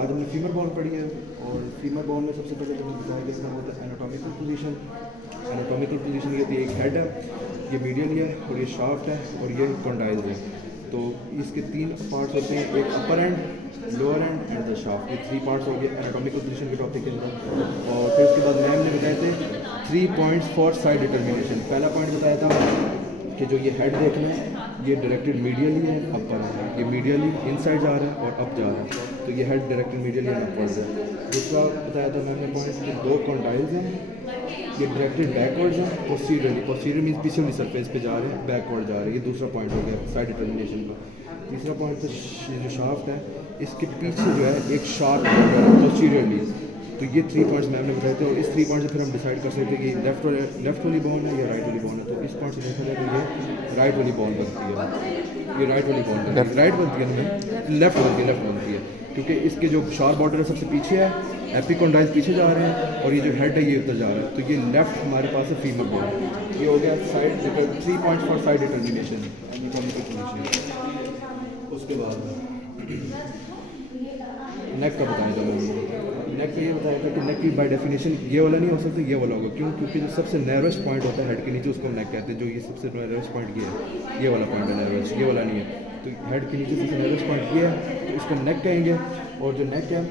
आज हमने femur ball पढ़ी है और फीमर बॉल में सबसे पहले मैंने बताया कि इसका होता है एनाटॉमिकल पोजीशन। एनाटॉमिकल पोजीशन ये होती है, एक हेड है, ये मीडियल है और ये शाफ्ट है और ये कंडाइल है। तो इसके तीन पार्ट्स होते हैं, एक upper end, lower end and the shaft. ये थ्री पार्ट्स हो गए एनाटॉमिकल पोजीशन के टॉपिक के अंदर। और फिर उसके बाद मैम ने बताए थे 3 पॉइंट्स फॉर साइड डिटर्मिनेशन। पहला पॉइंट बताया था कि जो ये हेड देखना है ये डायरेक्टेड मीडियली है, अपर है, ये मीडियली इनसाइड जा रहा है और अप जा रहा है, तो ये हेड डायरेक्टेड मीडियली है, अपर है। दूसरा बताया था मैंने पॉइंट कि दो कॉन्डाइल्स हैं, ये डायरेक्टेड बैकवर्ड्स हैं, पोस्टीरियरली, पोस्टीरियर मीन्स पीछे वाली सरफेस पे जा रहे हैं, बैकवर्ड जा रहे हैं। ये दूसरा पॉइंट हो गया साइड डिटर्मिनेशन का। तीसरा पॉइंट तो जो शाफ्ट है इसके पीछे जो है एक शार्प बॉर्डर है पोस्टीरियरली। तो ये 3 पॉइंट्स मैम ने बताए थे और इस 3 पॉइंट से फिर हम डिसाइड कर सकते हैं कि लेफ्ट वाली बॉल है या राइट वाली बॉल है। तो इस पॉइंट से देखा जाए तो ये राइट वाली बॉल बनती है, ये राइट वाली बॉल बनती है, राइट बनती है, लेफ्ट बनती है, क्योंकि इसके जो शार्प बॉर्डर है सबसे पीछे है, एपिकोंडाइल्स पीछे जा रहे हैं और ये जो हेड है ये उधर जा रहा है। तो ये लेफ्ट हमारे पास है फीमर बॉल। ये हो गया side 3 points for side determination. उसके बाद नेक का बताया था मैंने। नेक का ये बताया था कि नेक की बाय डेफिनेशन ये वाला नहीं हो सकता, ये वाला होगा। क्यों? क्योंकि जो सबसे नैरोस्ट पॉइंट होता है हेड के नीचे उसको हम नेक कहते हैं। जो ये सबसे नैरोस्ट पॉइंट ये है, ये वाला पॉइंट है नैरोस्ट, ये वाला नहीं है। तो हेड के नीचे सबसे नैरोस्ट पॉइंट ये है, तो इसको हम नेक कहेंगे। और जो नेक है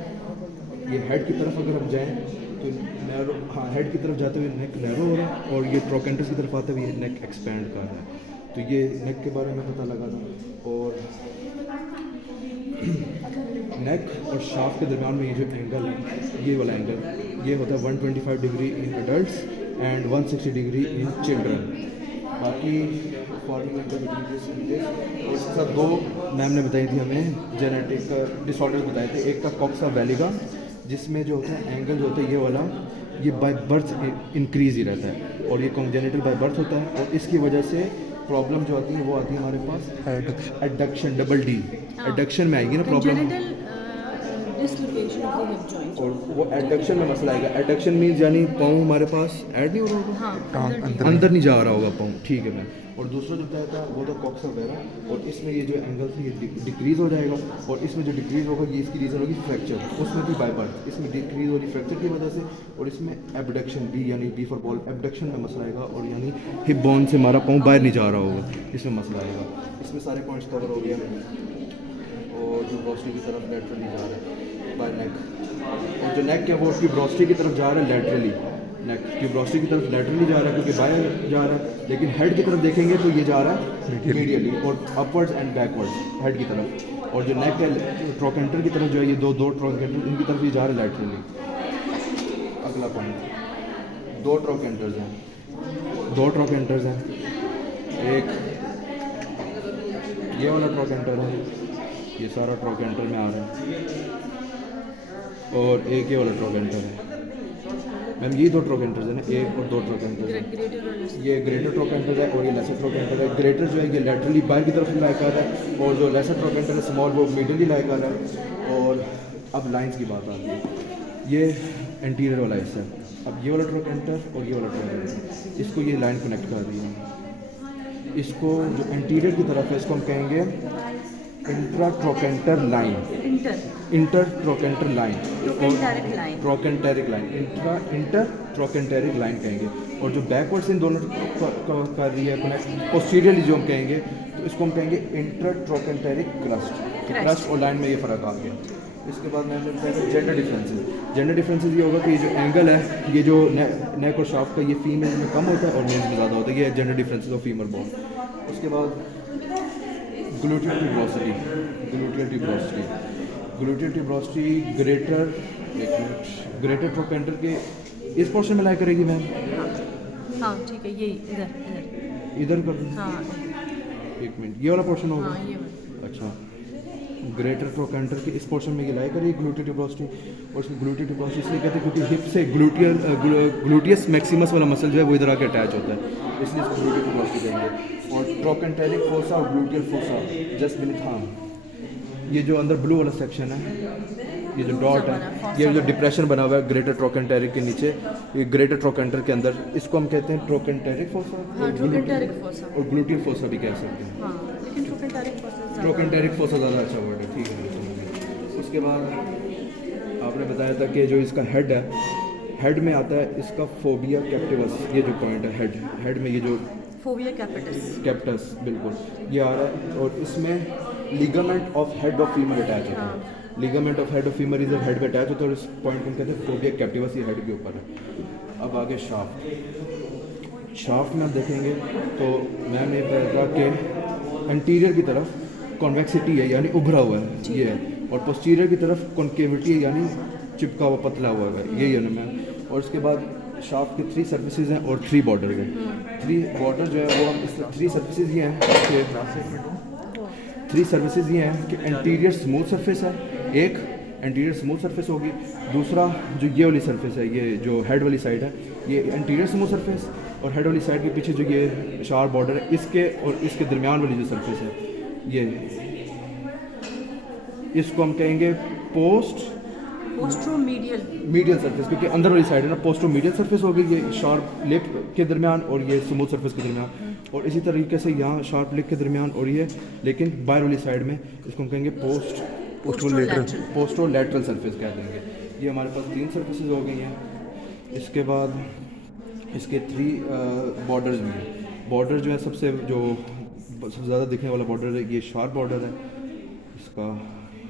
ये हेड की तरफ अगर हम जाएँ तो नैरो, हाँ, हेड की तरफ जाते हुए नेक नैरो हो रहा है और ये ट्रोकेंटस की तरफ आते हुए नेक एक्सपेंड कर रहा है। तो ये नेक के बारे में पता लगा था। और नेक और शाफ्ट के दरमियान में ये जो एंगल है, ये वाला एंगल, ये होता है 125 degree in adults and 160 degree in children. बाकी फॉर्मूला और इसके साथ 2 मैम ने बताई थी हमें जेनेटिक डिसऑर्डर बताए थे। एक का कॉक्सा वैलिगा, जिसमें जो होता है एंगल जो होता है ये वाला, ये बाय बर्थ इंक्रीज ही रहता है और ये कॉन्जेनिटल बाय बर्थ होता है। और इसकी वजह से प्रॉब्लम जो आती है वो आती है हमारे पास एडक्शन, डबल डी, एडक्शन में आएगी ना प्रॉब्लम, और वो एडक्शन में मसला आएगा। एडक्शन मीन्स यानी पाँव हमारे पास ऐड नहीं हो रहा होगा, हाँ, अंदर नहीं जा रहा होगा पाँव, ठीक है मैम। और दूसरा जो बताया था वो था कॉक्सा वेरा, और इसमें ये जो एंगल था ये डिक्रीज़ हो जाएगा और इसमें जो डिक्रीज़ होगा ये इसकी रीज़न होगी फ्रैक्चर, उसमें भी बाय बर्थ इसमें डिक्रीज़ होगी फ्रैक्चर की वजह से। और इसमें एबडक्शन, बी यानी बी फॉर बॉल, एबडक्शन में मसला आएगा और यानी हिप बोन से हमारा पाँव बाहर नहीं जा रहा होगा, इसमें मसला आएगा। इसमें सारे पॉइंट्स कवर हो गया। और जो ब्रोस्टी की तरफ लेटरली जा रहा है बाय नेक, और जो नेक है वो उसकी ब्रोस्टी की तरफ जा रहा है लेटरली, नेक की ब्रोस्टी की तरफ लेटरली जा रहा है क्योंकि बाहर जा रहा है। लेकिन हेड की तरफ देखेंगे तो ये जा रहा है मीडियली और अपवर्ड्स एंड बैकवर्ड्स हेड की तरफ। और जो नेक है ट्रोकेंटर की तरफ जो है, ये दो ट्रोकेंटर इनकी तरफ ये जा रहा है लेटरली। अगला पॉइंट, 2 ट्रोकेंटर्स हैं, 2 ट्रोकेंटर्स हैं, एक ये वाला ट्रोकेंटर है, ये सारा ट्रोकेंटर में आ रहा है, और एक ये वाला ट्रोकेंटर है मैम। ये 2 ट्रोकेंटर्स हैं ना, एक और 2 ट्रोकेंटर्स हैं। ये ग्रेटर ट्रोकेंटर है और ये लेसर ट्रोकेंटर है। ग्रेटर जो है ये लेटरली बाहर की तरफ लाई कर रहा है और जो लेसर ट्रोकेंटर है स्मॉल वो मिडली लाई कर रहा है। और अब लाइंस की बात आती है, ये एंटीरियर वाला हिस्सा है। अब ये वाला ट्रोकेंटर और ये वाला ट्रोकेंटर, इसको ये लाइन कनेक्ट कर रही है। इसको जो एंटीरियर की तरफ है इसको हम कहेंगे intratrochanter line, intertrochanter line, trochanteric line, intertrochanteric line कहेंगे। और जो बैकवर्ड्स इन दोनों कर रही है कनेक्ट पोस्टीरियरली जो हम कहेंगे, तो इसको हम कहेंगे इंटरट्रोकेंटेरिक क्रस्ट और लाइन में ये फ़र्क आ गया। इसके बाद मैंने बताया जेंडर डिफरेंसेस। जेंडर डिफरेंसेस ये होगा कि ये जो एंगल है ये जो नेक और शाफ्ट का ये फीमेल में कम होता है और मेल में ज़्यादा होता है, ये जेंडर डिफरेंसेस ऑफ फीमेल बॉन। उसके बाद gluteal tuberosity, gluteal tuberosity, gluteal tuberosity greater, एक मिनट, ग्रेटर ट्रोकेंटर के इस पोर्शन में लाई करेगी मैम। हाँ ठीक है, ये इधर इधर कर, हाँ, एक मिनट, ये वाला पोर्शन होगा, हाँ, ये वाला। अच्छा। ग्रेटर ट्रोकेंटर के इस पोर्शन में ये लाई करेगी ग्लूटियल ट्यूबरोसिटी। और उसकी ग्लूटियल ट्यूबरोसिटी इसलिए कहते हैं क्योंकि हिप से ग्लूटियस मैक्सिमस वाला मसल जो है वो इधर आके अटैच होता है, इसलिए इसको ग्लूटियल ट्यूबरोसिटी कहेंगे। और ट्रोकेंटेरिक फोसा और ग्लूटियल फोसा जस्ट बिनीथ, हाँ, ये जो अंदर ब्लू वाला सेक्शन है, ये जो डॉट है, ये जो डिप्रेशन बना हुआ है ग्रेटर ट्रोकेंटेरिक के नीचे, ये ग्रेटर ट्रोकेंटर के अंदर, इसको हम कहते हैं ट्रोकेंटेरिक फोसा और ग्लूटियल फोसा भी कह सकते हैं। हाँ, लेकिन ट्रोकेंटेरिक फोसा ट्रोकेंटेरिक फोसा ज़्यादा अच्छा वर्ड है, ठीक है। उसके बाद आपने बताया था कि जो इसका हेड है, हेड में आता है इसका फोबिया कैप्टिवस, ये जो पॉइंट है हेड में ये जो फोबिया कैपिटस। कैप्टस बिल्कुल ये आ रहा है, और इसमें ligament of head of femur attach होता है। Ligament of head of femur इधर हेड पे अटैच होता है, और इस पॉइंट को हम कहते हैं फोबिया कैप्टिवस, ये हेड के ऊपर है। अब आगे शाफ्ट में आप देखेंगे तो मैम ने बताया कि एंटीरियर की तरफ कॉन्वेक्सिटी है यानी उभरा हुआ है ये है, और पोस्टीरियर की तरफ कॉन्केविटी है यानी चिपका हुआ पतला हुआ है, यही है ना मैम। और उसके बाद शाफ्ट के 3 सर्फेसिज हैं और 3 बॉर्डर हैं। 3 बॉर्डर जो है वो हम इस 3 सर्फेसिज ये हैं कि 3 सर्फेसिज ये हैं कि एंटीरियर स्मूथ सरफेस है, एक एंटीरियर स्मूथ सरफेस होगी, दूसरा जो ये वाली सरफेस है, ये जो हेड वाली साइड है, ये एंटीरियर स्मूथ सरफेस, और हेड वाली साइड के पीछे जो ये शार्प बॉर्डर है, इसके और इसके दरमियान वाली जो सरफेस है ये, इसको हम कहेंगे पोस्ट्रोमीडियल मीडियल सरफेस, क्योंकि अंदर वाली साइड है ना, पोस्ट्रोमीडियल सरफेस होगी ये शार्प लिप के दरमियान और ये स्मूथ सरफेस के दरमियान, और इसी तरीके से यहाँ शार्प लिप के दरमियान और ये, लेकिन बाहर वाली साइड में इसको हम कहेंगे पोस्ट्रोलैटरल सरफेस कह देंगे। ये हमारे पास 3 सरफेसेज हो गई हैं। इसके बाद इसके 3 बॉर्डर्स भी हैं। बॉर्डर जो है सबसे ज़्यादा दिखने वाला बॉर्डर है ये शार्प बॉर्डर है, इसका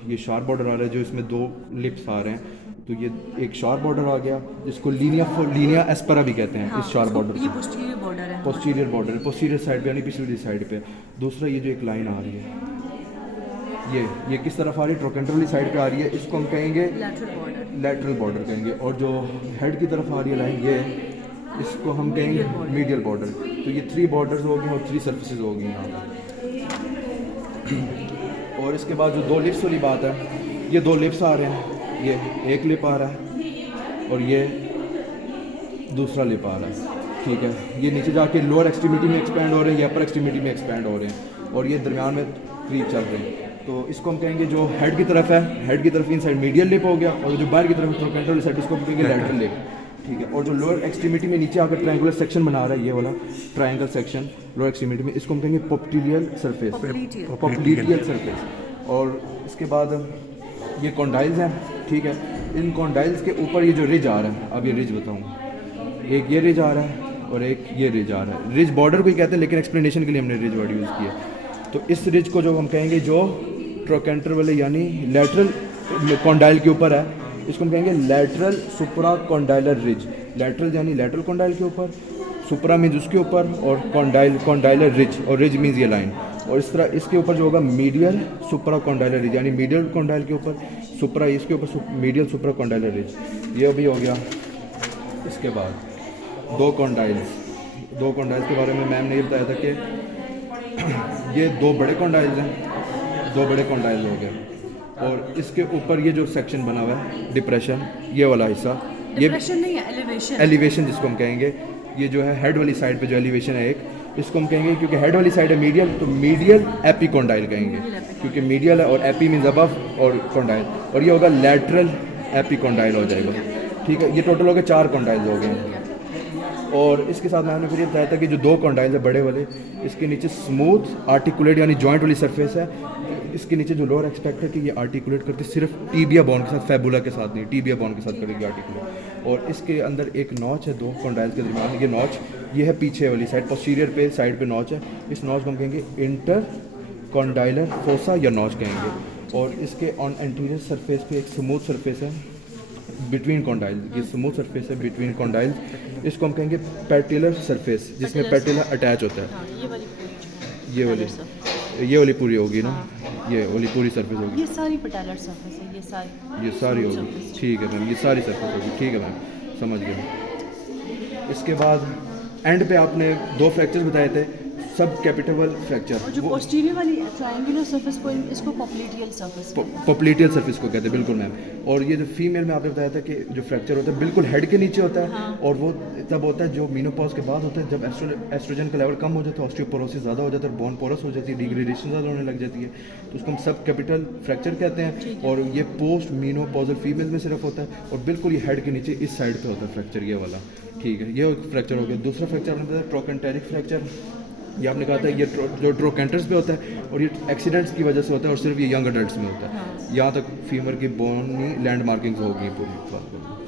ये शार्प बॉर्डर आ रहा है जो इसमें 2 लिप्स आ रहे हैं, तो ये एक शार्प बॉर्डर आ गया जिसको लीनिया एस्पेरा भी कहते हैं। इस शार्प बॉर्डर ये पोस्टीरियर बॉर्डर है, पोस्टीरियर साइड पे यानी पिछली साइड पे। दूसरा ये जो एक लाइन आ रही है ये किस तरफ आ रही है, ट्रोकेंटर साइड पे आ रही है, इसको हम कहेंगे लैटरल बॉर्डर कहेंगे, और जो हेड की तरफ आ रही है लाइन ये, इसको हम कहेंगे मीडियल बॉर्डर। तो ये 3 बॉर्डर्स हो गए और 3 सर्फेसिज हो गई यहाँ पर। और इसके बाद जो 2 लिप्स वाली बात है, ये 2 लिप्स आ रहे हैं, ये एक लिप आ रहा है और ये दूसरा लिप आ रहा है, ठीक है। ये नीचे जाके लोअर एक्सट्रीमिटी में एक्सपैंड हो रहे हैं, ये अपर एक्सट्रीमिटी में एक्सपैंड हो रहे हैं, और ये दरमियान में क्रीप चल रहे हैं। तो इसको हम कहेंगे जो हेड की तरफ है, हेड की तरफ इन साइड मीडियल लिप हो गया, और जो बाहर की तरफ ट्रोकेंटर साइड इसको हम कहेंगे लैटरल लिप, ठीक है। और जो लोअर एक्सट्रीमिटी में नीचे आकर ट्रायंगुलर सेक्शन बना रहा है, ये वाला ट्रायंगल सेक्शन लोअर एक्सट्रीमिटी में, इसको हम कहेंगे पोप्टीलियल सरफेस। और इसके बाद ये कॉन्डाइल्स हैं, ठीक है। इन कॉन्डाइल्स के ऊपर ये जो रिज आ रहा है, अब ये रिज बताऊँगा, एक ये रिज आ रहा है और एक ये रिज आ रहा है। रिज बॉर्डर को ही कहते हैं, लेकिन एक्सप्लेनेशन के लिए हमने रिज वर्ड यूज़ किया। तो इस रिज को जो हम कहेंगे जो ट्रोकेंटर वाले यानी लैटरल कॉन्डाइल के ऊपर है, इसको हम कहेंगे लैटरल सुप्रा कॉन्डाइलर रिज। लैटरल यानी लैटरल कॉन्डाइल के ऊपर, सुप्रा मीन्स उसके ऊपर, और कॉन्डाइलर रिज, और रिज मीन्स ये लाइन। और इस तरह इसके ऊपर जो होगा मीडियल सुप्रा कॉन्डाइलर रिज, यानी मीडियल कॉन्डाइल के ऊपर सुप्रा, इसके ऊपर मीडियल सुप्रा कॉन्डाइलर रिज। ये भी हो गया। इसके बाद 2 कॉन्डाइल्स के बारे में मैम ने ये बताया था कि ये 2 बड़े कॉन्डाइल्स हैं, 2 बड़े कॉन्डाइल्स हो गए, और इसके ऊपर ये जो सेक्शन बना हुआ है डिप्रेशन, ये वाला हिस्सा, ये नहीं है एलिवेशन जिसको हम कहेंगे, ये जो है हेड वाली साइड पे जो एलिवेशन है एक, इसको हम कहेंगे, क्योंकि हेड वाली साइड है मीडियल, तो मीडियल एपीकॉन्डाइल कहेंगे, क्योंकि मीडियल है और एपी मीन्स अबव और कॉन्डाइल, और ये होगा लैटरल एपीकॉन्डाइल हो जाएगा, ठीक है। ये टोटल हो गए 4 कॉन्डाइल्स हो गए। और इसके साथ मैंने फिर ये बताया था कि जो 2 कॉन्डाइल्स है बड़े वाले, इसके नीचे स्मूथ आर्टिकुलेट यानी जॉइंट वाली सरफेस है, इसके नीचे जो लोअर एक्सपेक्ट है कि ये आर्टिकुलेट करके सिर्फ टीबिया बोन के साथ, फैबुला के साथ नहीं, टीबिया बोन के साथ करेगी आर्टिकुलेट। और इसके अंदर एक नॉच है 2 कॉन्डाइल्स के दरमियान, ये नॉच ये है पीछे वाली साइड, पोस्टीरियर पे साइड पे नॉच है, इस नॉच को हम कहेंगे इंटर कॉन्डाइलर फोसा या नॉच कहेंगे। और इसके ऑन एंटीरियर सरफेस पे एक स्मूथ सरफेस है बिटवीन कॉन्डाइल्स, ये स्मूथ सरफेस है बिटवीन कॉन्डाइल्स, इसको हम कहेंगे पैटेलर सरफेस, जिसमें पैटेला अटैच होता है। ये वाली पूरी होगी ना, ये वाली पूरी सरफेस होगी, ये सारी पैटेलर सरफेस है, ये सारी होगी, ठीक है मैम, ये सारी सरफेस होगी, ठीक है मैम, समझ गए। इसके बाद एंड पे आपने 2 फ्रैक्चर्स बताए थे, सब कैपिटल फ्रैक्चर, और जो पोस्टीरियर वाली ट्रायंगुलर सरफेस को इसको पोप्लीटियल सरफेस पोप्लीटियल सरफेस को कहते हैं, बिल्कुल मैम। और ये जो फीमेल में आपने बताया था कि जो फ्रैक्चर होता है बिल्कुल हेड के नीचे होता है, और वो तब होता है जो मीनोपॉज के बाद होता है, जब एस्ट्रोजन का लेवल कम हो जाता है, ऑस्टियोपोरोसिस ज़्यादा हो जाता है, और बोन पोरस हो जाती है, डिग्रेडेशन ज़्यादा होने लग जाती है, तो उसको हम सब कैपिटल फ्रैक्चर कहते हैं। और ये पोस्ट मीनोपॉजल फीमेल में सिर्फ होता है, और बिल्कुल ये हेड के नीचे इस साइड पे होता है फ्रैक्चर, ये वाला, ठीक है। ये फ्रैक्चर हो गया। दूसरा फ्रैक्चर आपने बताया ट्रोकेंटेरिक फ्रैक्चर, ये आपने कहा था ये जो ट्रोकेंटर्स पे होता है और ये एक्सीडेंट्स की वजह से होता है और सिर्फ ये यंग अडल्ट्स में होता है। यहाँ तक फीमर की बोन लैंड मार्किंग्स होगी पूरी।